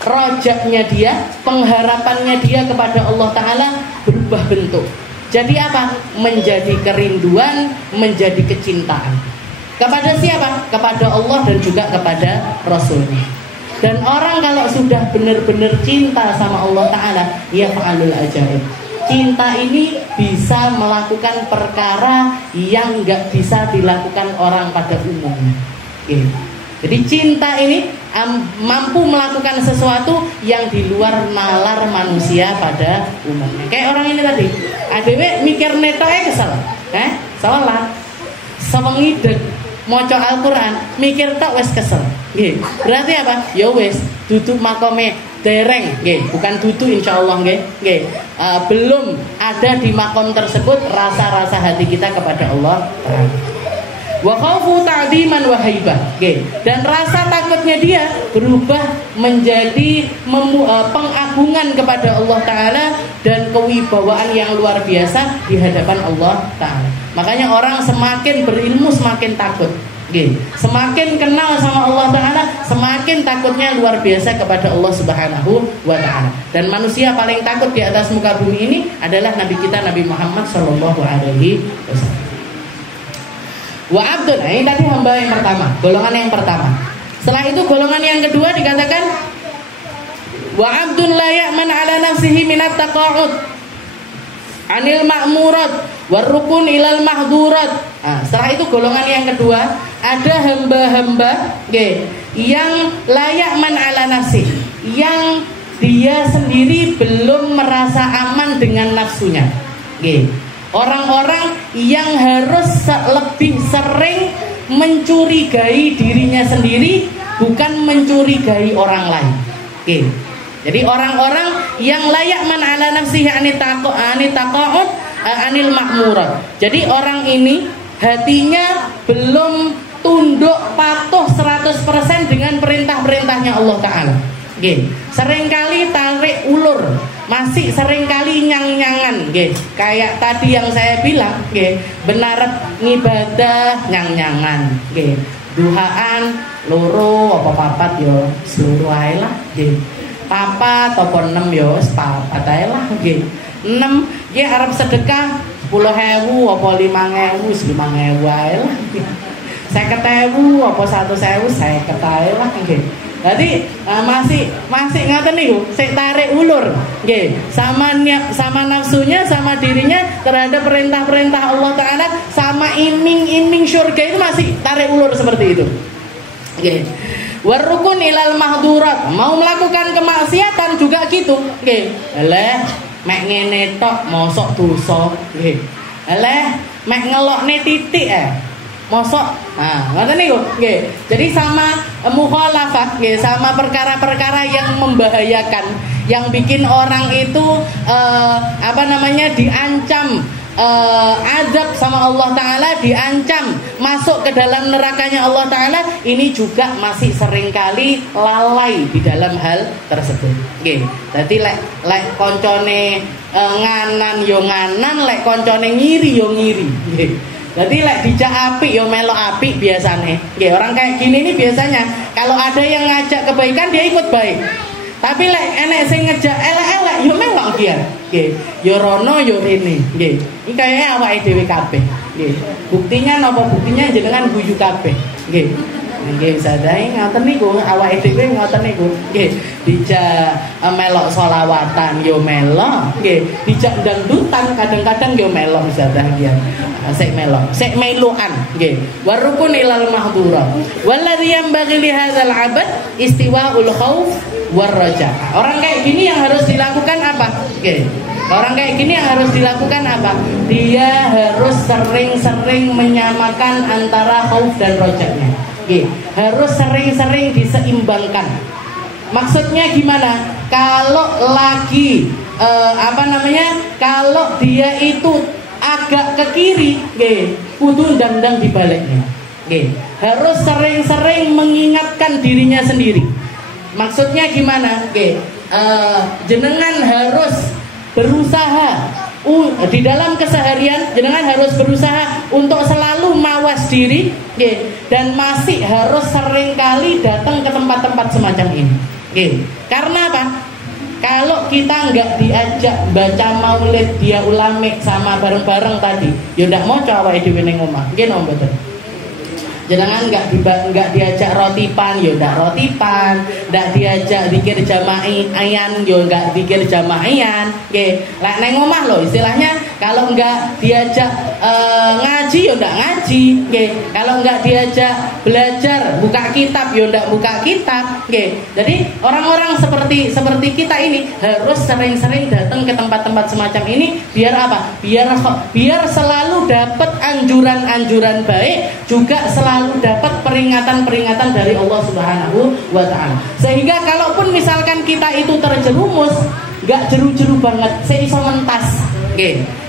rojaknya dia, pengharapannya dia kepada Allah Ta'ala berubah bentuk. Jadi apa? Menjadi kerinduan, menjadi kecintaan. Kepada siapa? Kepada Allah dan juga kepada Rasulnya. Dan orang kalau sudah benar-benar cinta sama Allah Ta'ala, ya fa'alul ajaib. Cinta ini bisa melakukan perkara yang gak bisa dilakukan orang pada umumnya. Jadi cinta ini mampu melakukan sesuatu yang di luar nalar manusia pada umumnya. Kayak orang ini tadi, adewe mikir netoke kesel, salat, sewengi maca Al-Quran, mikir tok wis kesel. Berarti apa? Ya wis, duduk makome dereng, bukan dudu insyaallah belum ada di makom tersebut rasa-rasa hati kita kepada Allah. Wa khaufu ta'diman wa haibah. Dan rasa takutnya dia berubah menjadi pengagungan kepada Allah Ta'ala dan kewibawaan yang luar biasa di hadapan Allah Ta'ala. Makanya orang semakin berilmu semakin takut. Semakin kenal sama Allah Ta'ala, semakin takutnya luar biasa kepada Allah Subhanahu wa Ta'ala. Dan manusia paling takut di atas muka bumi ini adalah Nabi kita, Nabi Muhammad Sallallahu Alaihi Wasallam. Wa abdun, ini tadi hamba yang pertama, golongan yang pertama. Setelah itu golongan yang kedua dikatakan wa abdun la ya'man ala nafsihi minat taqa'ud anil ma'murat warukun ilal mahdurat. Setelah itu golongan yang kedua, ada hamba-hamba yang layak man ala nafsi, yang dia sendiri belum merasa aman dengan nafsunya. Orang-orang yang harus lebih sering mencurigai dirinya sendiri, bukan mencurigai orang lain. Jadi orang-orang yang layak man ala nafsihi anitaqa'ud anil makmurat. Jadi orang ini hatinya belum tunduk patuh 100% dengan perintah-perintahnya Allah Ta'ala. Seringkali tarik ulur, masih seringkali nyang-nyangan. Kayak tadi yang saya bilang, benar ngibadah nyang-nyangan. Duhaan loro apa papat yo seluruh ae lah. Papat apa 6 yo papat ae lah. 6 arep sedekah 10.000 apa 5.000 5.000 ae lah. 50.000 apa 100.000 50 ae lah. Jadi masih ngaten niku, sik tarik ulur sama nafsunya, sama dirinya terhadap perintah-perintah Allah Ta'ala, sama iming-iming surga itu masih tarik ulur seperti itu. Warukun ilal mahdurat, mau melakukan kemaksiatan juga gitu. Mek ngene tok mosok dosa. Mek ngelokne titik mosok. Ngoten niku nggih. Jadi sama mukhalafah nggih, sama perkara-perkara yang membahayakan, yang bikin orang itu diancam azab sama Allah Ta'ala, diancam masuk ke dalam nerakanya Allah Ta'ala. Ini juga masih seringkali lalai di dalam hal tersebut. Jadi lek koncone nganan yo nganan, lek koncone ngiri yo ngiri. Jadi lek dijak apik yo melok apik biasane. Orang kayak gini nih biasanya kalau ada yang ngajak kebaikan dia ikut baik. Tapi lek enek sing ngejak elek-elek yo melok dia. Yo rono yo rene. Iki kayaknya awake dhewe kabeh. Buktinya napa? Buktinya jenengan guyu kabeh. Nggih sadaya ngoten niku, awake dhewe ngoten niku. Nggih, dijak melok selawatan yo melok, nggih, dijak dangdutan kadang-kadang yo melok sadaya. Sik melok, sik melukan, nggih. Warukun ilal mahdura. Walladzi yanbaghi li hadzal 'abad istiwa'ul khauf war raja. Orang kayak gini yang harus dilakukan apa? Nggih. Orang kayak gini yang harus dilakukan apa? Dia harus sering-sering menyamakan antara khauf dan rojanya. Harus sering-sering diseimbangkan. Maksudnya gimana? Kalau lagi kalau dia itu agak ke kiri, kudu ndang-ndang dibaliknya. Harus sering-sering mengingatkan dirinya sendiri. Maksudnya gimana? Jenengan harus berusaha di dalam keseharian, jenengan harus berusaha untuk selalu mawas diri, dan masih harus seringkali datang ke tempat-tempat semacam ini. Karena apa? Kalau kita nggak diajak baca maulid dia ulame sama bareng-bareng tadi, ya ndak mau coba dhewe ning omah. Nggih napa mboten? Jenengan nggak diajak rotipan, yo ndak rotipan, ndak diajak zikir jamaian, yo nggak zikir jamaian. Nggih, lek neng omah lho istilahnya, kalau nggak diajak ngaji yo ndak ngaji. Nggih, kalau nggak diajak belajar buka kitab yo ndak buka kitab. Nggih. Jadi orang-orang seperti kita ini harus sering-sering datang ke tempat-tempat semacam ini biar apa? Biar selalu dapat anjuran-anjuran baik, juga selalu dapat peringatan-peringatan dari Allah Subhanahu wa Ta'ala. Sehingga kalaupun misalkan kita itu terjerumus, gak jeru-jeru banget, seiso mentas.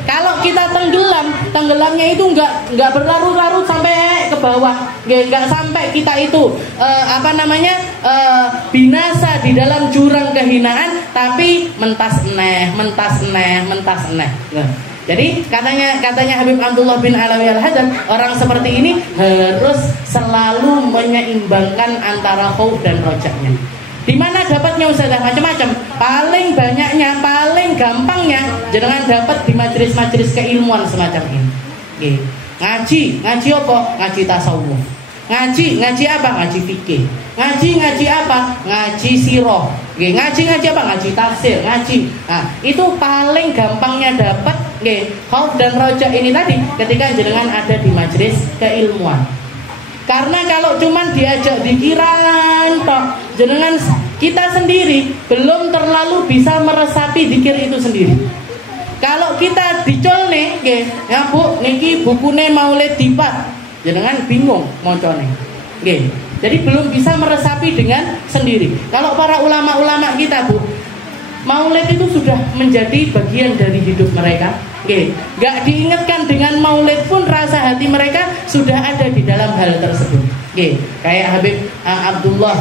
Kalau kita tenggelam, tenggelamnya itu nggak berlarut-larut sampai ke bawah, nggak sampai kita itu binasa di dalam jurang kehinaan, tapi mentas eneh. Jadi katanya Habib Abdullah bin Alawi Al-Haddad, orang seperti ini harus selalu menyeimbangkan antara khauf dan rojaknya. Di mana dapatnya Ustazah? Macam-macam. Paling banyaknya, paling gampangnya jangan dapat di majelis-majelis keilmuan semacam ini. Ngaji apa? Ngaji tasawuf. Ngaji apa? Ngaji fikih. Ngaji apa? Ngaji sirah. Ngaji apa? Ngaji tafsir, ngaji. Nah, itu paling gampangnya dapat khauf dan rojak ini tadi ketika jenengan ada di majelis keilmuan. Karena kalau cuman diajak dikiran toh, jenengan kita sendiri belum terlalu bisa meresapi zikir itu sendiri. Kalau kita dicolne, ya Bu, niki bukune Maulid Dipat, jenengan bingung mocone. Jadi belum bisa meresapi dengan sendiri. Kalau para ulama-ulama kita, Bu, Maulid itu sudah menjadi bagian dari hidup mereka. Gak diingatkan dengan maulid pun rasa hati mereka sudah ada di dalam hal tersebut. Kayak Habib Abdullah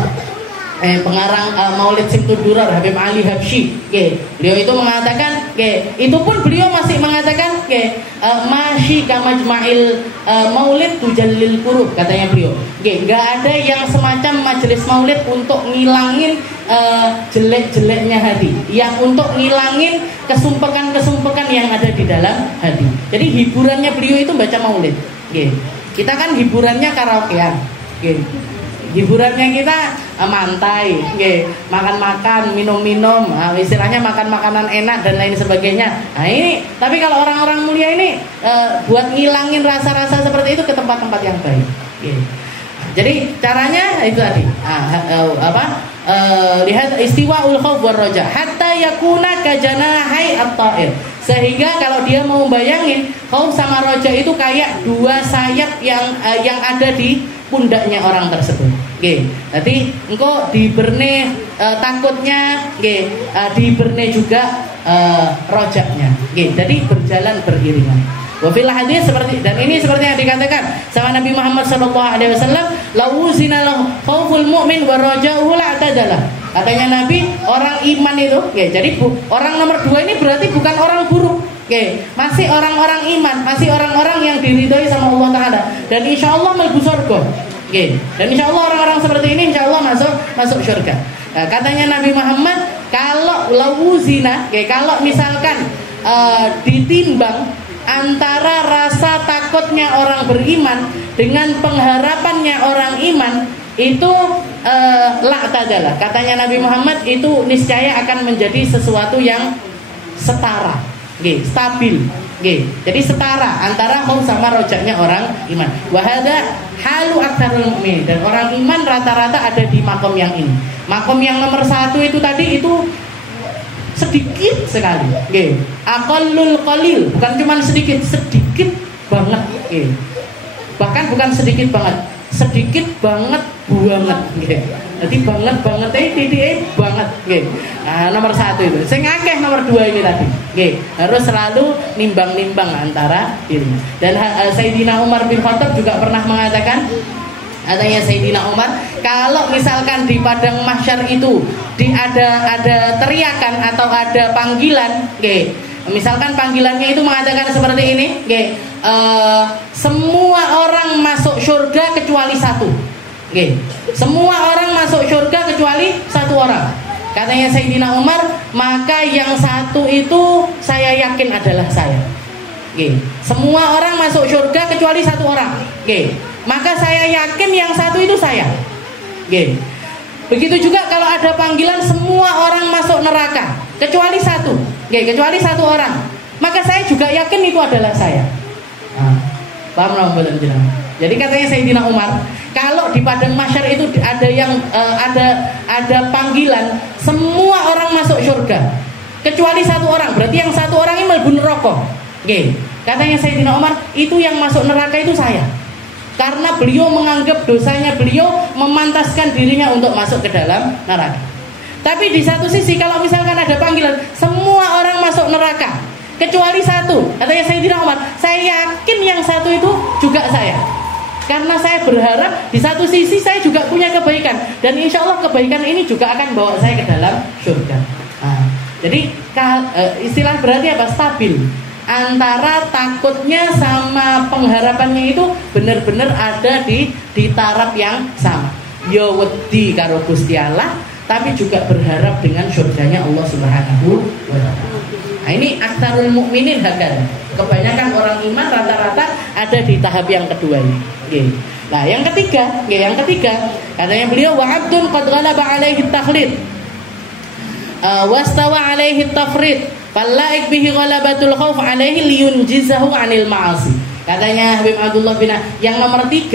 pengarang Maulid Simtud Durar, Habib Ali Habsyi, beliau itu mengatakan, itu pun beliau masih mengatakan, masyi kamajma'il maulid tujallil qurub, katanya beliau. Gak ada yang semacam majelis maulid untuk ngilangin jelek-jeleknya hati, yang untuk ngilangin kesumpekan-kesumpekan yang ada di dalam hati. Jadi hiburannya beliau itu baca maulid. Kita kan hiburannya karaokean. Hiburannya kita mantai, makan-makan, minum-minum, istilahnya makan makanan enak dan lain sebagainya. Nah ini, tapi kalau orang-orang mulia ini buat ngilangin rasa-rasa seperti itu ke tempat-tempat yang baik. Jadi caranya itu tadi, lihat istiwaul khauf war raja hatta yakuna kajanahai at-ta'ir. Sehingga kalau dia mau bayangin khauf sama raja itu kayak dua sayap yang ada di pundaknya orang tersebut. Nanti engkau diberne takutnya, diberne juga rojaknya. Jadi berjalan beriringan. Wafil hadis seperti, dan ini seperti yang dikatakan sama Nabi Muhammad SAW, lawuzina khauful mu'min wa raja'uhu la'tadalah. Katanya Nabi, orang iman itu, jadi orang nomor 2 ini berarti bukan orang buruk. Masih orang-orang iman, masih orang-orang yang diridhoi sama Allah Ta'ala, dan insya Allah melbu surga. Dan insya Allah orang-orang seperti ini insya Allah masuk surga. Nah, katanya Nabi Muhammad, kalau lawuzina, kalau misalkan ditimbang antara rasa takutnya orang beriman dengan pengharapannya orang iman, itu la'tadalah. Katanya Nabi Muhammad, itu niscaya akan menjadi sesuatu yang setara, stabil. Jadi setara antara khauf sama rojaknya orang iman. Wa hadza halu aktsarul mu'min, dan orang iman rata-rata ada di makom yang ini. Makom yang nomor 1 itu tadi itu sedikit sekali. Aqallul qalil, bukan cuma sedikit banget. Bahkan bukan sedikit banget, sedikit banget. Jadi banget banget. Nah, nomor 1 itu. Sing akeh nomor 2 ini tadi. Harus selalu nimbang-nimbang antara diri. Dan Sayyidina Umar bin Khattab juga pernah mengatakan, katanya Sayyidina Umar, kalau misalkan di padang mahsyar itu ada teriakan atau ada panggilan, misalkan panggilannya itu mengatakan seperti ini, semua orang masuk surga kecuali satu. Semua orang masuk surga kecuali satu orang. Katanya Sayyidina Umar, maka yang satu itu saya yakin adalah saya. Semua orang masuk surga kecuali satu orang. Maka saya yakin yang satu itu saya. Begitu juga kalau ada panggilan semua orang masuk neraka kecuali satu. Kecuali satu orang. Maka saya juga yakin itu adalah saya. Paham nggak betul jenengan? Jadi katanya Sayyidina Umar, kalau di padang mahsyar itu ada yang ada panggilan semua orang masuk surga kecuali satu orang, berarti yang satu orang ini mlebu neraka. Katanya Sayyidina Umar, itu yang masuk neraka itu saya. Karena beliau menganggap dosanya beliau memantaskan dirinya untuk masuk ke dalam neraka. Tapi di satu sisi kalau misalkan ada panggilan semua orang masuk neraka kecuali satu. Katanya Sayyidina Umar, saya yakin yang satu itu juga saya. Karena saya berharap di satu sisi saya juga punya kebaikan, dan insya Allah kebaikan ini juga akan bawa saya ke dalam surga. Jadi istilah berarti apa? Stabil. Antara takutnya sama pengharapannya itu benar-benar ada di taraf yang sama. Ya wedi karo Gusti Allah, tapi juga berharap dengan surganya Allah Subhanahu wa taala. Nah, ini aktsarul mukminin hakada. Kebanyakan orang iman rata-rata ada di tahap yang kedua ini. Nah, yang ketiga, katanya beliau wa abdun qad ghalaba alaihi takhlid. Wastawa alaihi tafrid. Fallaik bihi ghalabatul khauf alaihi liyunjizahu anil ma'asi. Katanya Habib Abdullah bin yang nomor 3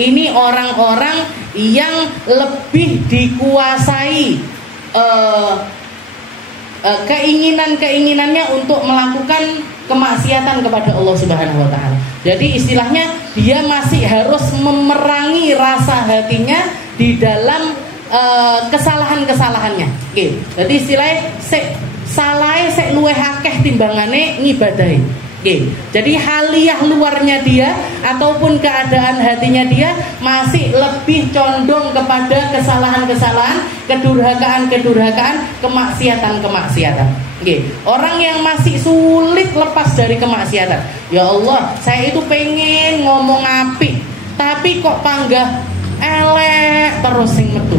ini orang-orang yang lebih dikuasai keinginannya untuk melakukan kemaksiatan kepada Allah Subhanahu wa taala. Jadi istilahnya dia masih harus memerangi rasa hatinya di dalam kesalahan-kesalahannya. Jadi istilahnya salahe sek luwih akeh timbangane ngibadahi. Jadi haliah luarnya dia ataupun keadaan hatinya dia masih lebih condong kepada kesalahan-kesalahan, kedurhakaan, kemaksiatan. Orang yang masih sulit lepas dari kemaksiatan. Ya Allah, saya itu pengen ngomong apik, tapi kok panggah elek terus sing metu.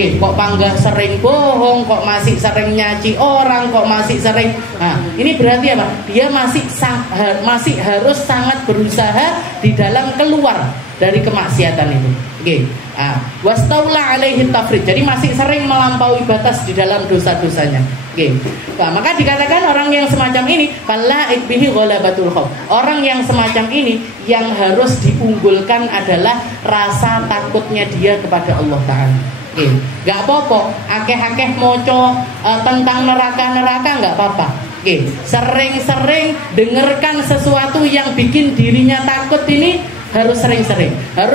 Kok panggah sering bohong, kok masih sering nyaci orang, kok masih sering. Nah, ini berarti apa? Dia masih harus sangat berusaha di dalam keluar dari kemaksiatan itu. Wastaula alaihi tafrid. Jadi masih sering melampaui batas di dalam dosa-dosanya. Nah, maka dikatakan orang yang semacam ini fallaik bihi ghalabatul khauf. Orang yang semacam ini yang harus diunggulkan adalah rasa takutnya dia kepada Allah Ta'ala. Gak apa-apa, akeh-akeh moco tentang neraka gak apa-apa. Sering-sering dengarkan sesuatu yang bikin dirinya takut ini harus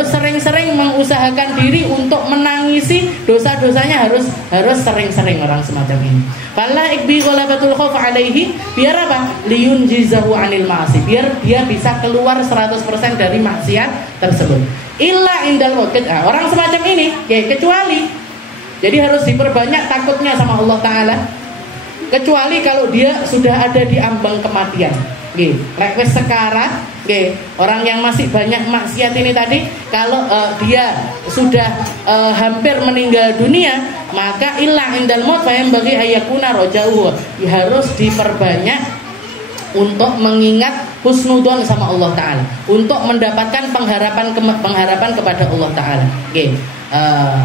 sering-sering mengusahakan diri untuk menangisi dosa-dosanya, harus sering-sering orang semacam ini. Fala ikbi ghalabatul khauf alaihi, biar apa? Liyunjizahu anil ma'asi, biar dia bisa keluar 100% dari maksiat tersebut. Illa indal maut. Orang semacam ini kecuali, jadi harus diperbanyak takutnya sama Allah Ta'ala, kecuali kalau dia sudah ada di ambang kematian. Rekwes sekarang, orang yang masih banyak maksiat ini tadi, kalau dia sudah hampir meninggal dunia, maka illa indal maut fayam bagi ayakuna roja'u, harus diperbanyak untuk mengingat husnudon sama Allah Ta'ala, untuk mendapatkan pengharapan kepada Allah Ta'ala.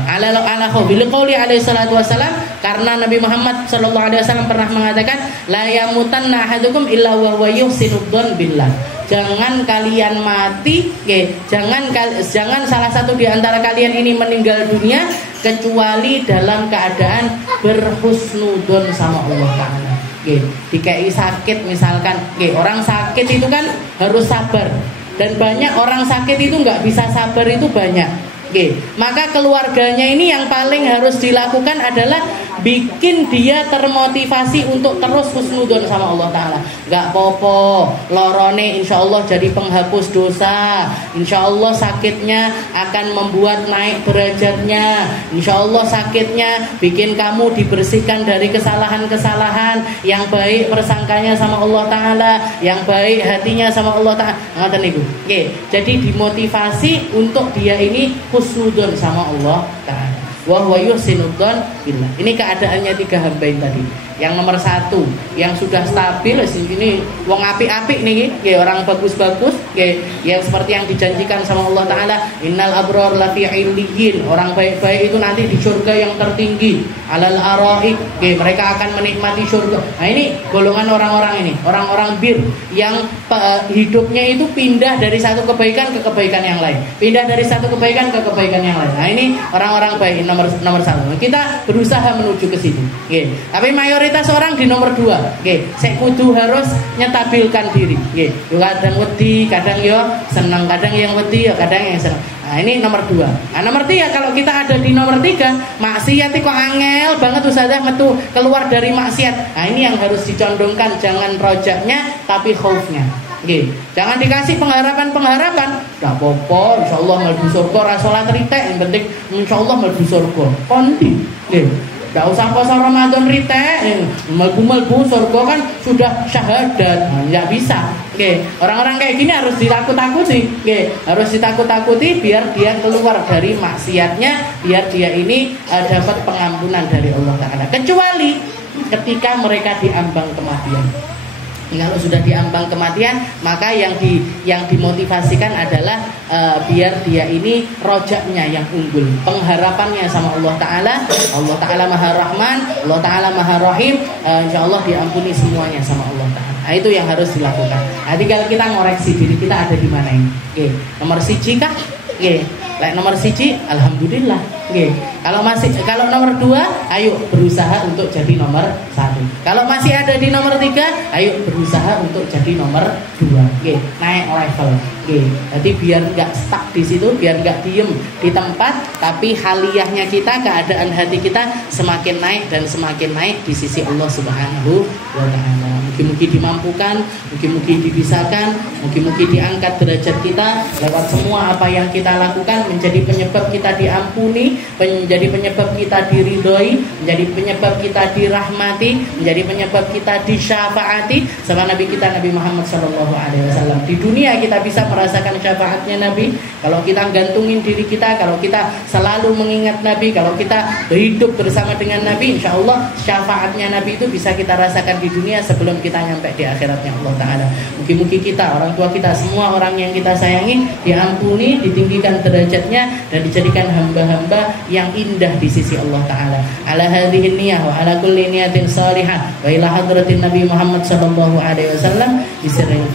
Ala qauli alaihi salatu wasalam, karena Nabi Muhammad sallallahu alaihi wasallam pernah mengatakan la yamutanna ahadukum illa wa huwa yuhsinudzon billah. Jangan kalian mati, jangan salah satu di antara kalian ini meninggal dunia kecuali dalam keadaan berhusnudon sama Allah Ta'ala. Dikai sakit misalkan, orang sakit itu kan harus sabar, dan banyak orang sakit itu nggak bisa sabar itu banyak. Maka keluarganya ini yang paling harus dilakukan adalah bikin dia termotivasi untuk terus husnudon sama Allah Ta'ala. Gak popo lorone insya Allah jadi penghapus dosa, insya Allah sakitnya akan membuat naik derajatnya, insya Allah sakitnya bikin kamu dibersihkan dari kesalahan-kesalahan, yang baik persangkanya sama Allah Ta'ala, yang baik hatinya sama Allah Ta'ala. Jadi dimotivasi untuk dia ini husnudon sama Allah Ta'ala. Wa huwa yuhsinudzon billah. Ini keadaannya 3 hamba ini tadi. Yang nomor 1 yang sudah stabil, ini wong apik-apik nih, orang bagus-bagus, yang seperti yang dijanjikan sama Allah Ta'ala, innal abrar lafi illiyin, orang baik-baik itu nanti di surga yang tertinggi, alal araik, mereka akan menikmati surga. Nah, ini golongan orang-orang ini, orang-orang bir yang hidupnya itu pindah dari satu kebaikan ke kebaikan yang lain, pindah dari satu kebaikan ke kebaikan yang lain. Nah, ini orang-orang baik nomor 1. Kita berusaha menuju ke situ. Tapi mayoritas mayoritas orang di nomor 2. Nggih, saya kudu harus nyetabilkan diri. Nggih, kadang wedi, kadang yo senang, kadang yang wedi, kadang yang senang. Nah, ini nomor 2. Nah, nomor 3, kalau kita ada di nomor 3, maksiat kok angel banget Ustazah metu keluar dari maksiat. Nah, ini yang harus dicondongkan, jangan rojaknya tapi khaufnya. Nggih, jangan dikasih pengharapan-pengharapan. Enggak apa-apa, insyaallah mlebu surga ra salat ritek, yang penting insyaallah mlebu surga. Kondi. Nggih. Enggak usah puasa Ramadan ritek, mlebu surga kan sudah syahadat. Nah, enggak bisa. Nggih, orang-orang kayak gini harus ditakut-takuti. Nggih, harus ditakut-takuti biar dia keluar dari maksiatnya, biar dia ini dapat pengampunan dari Allah Taala. Kecuali ketika mereka diambang kematian. Kalau sudah diambang kematian, maka yang dimotivasikan adalah biar dia ini rojaknya yang unggul, pengharapannya sama Allah Ta'ala. Allah Ta'ala Maha Rahman, Allah Ta'ala Maha Rahim, insya Allah diampuni semuanya sama Allah Ta'ala. Nah, itu yang harus dilakukan. Nah, tinggal kita ngoreksi diri kita ada di mana ini. Oke, nomor 1 kah? Oke, nomor 1, alhamdulillah. Oke, kalau nomor 2, ayo berusaha untuk jadi nomor 1. Kalau masih ada di nomor 3, ayo berusaha untuk jadi nomor 2. Oke, naik level. Oke, jadi biar nggak stuck di situ, biar nggak diem di tempat, tapi haliyahnya kita, keadaan hati kita semakin naik dan semakin naik di sisi Allah Subhanahu wa Ta'ala. Mungkin dimampukan, mungkin dibisarkan, mungkin diangkat derajat kita lewat semua apa yang kita lakukan, menjadi penyebab kita diampuni, menjadi penyebab kita diridhoi, menjadi penyebab kita dirahmati, menjadi penyebab kita disyafaati sama Nabi kita Nabi Muhammad SAW. Di dunia kita bisa merasakan syafaatnya Nabi kalau kita gantungin diri kita, kalau kita selalu mengingat Nabi, kalau kita hidup bersama dengan Nabi, insya Allah syafaatnya Nabi itu bisa kita rasakan di dunia sebelum kita nyampe di akhiratnya Allah Ta'ala. Mungkin kita, orang tua kita, semua orang yang kita sayangi diampuni, ditinggikan derajatnya dan dijadikan hamba-hamba yang indah di sisi Allah Ta'ala. Ala hadhihi niyah wa ala kulli niyatin salihah wa ila hadratin Nabi Muhammad sallallahu alaihi wasallam bisirril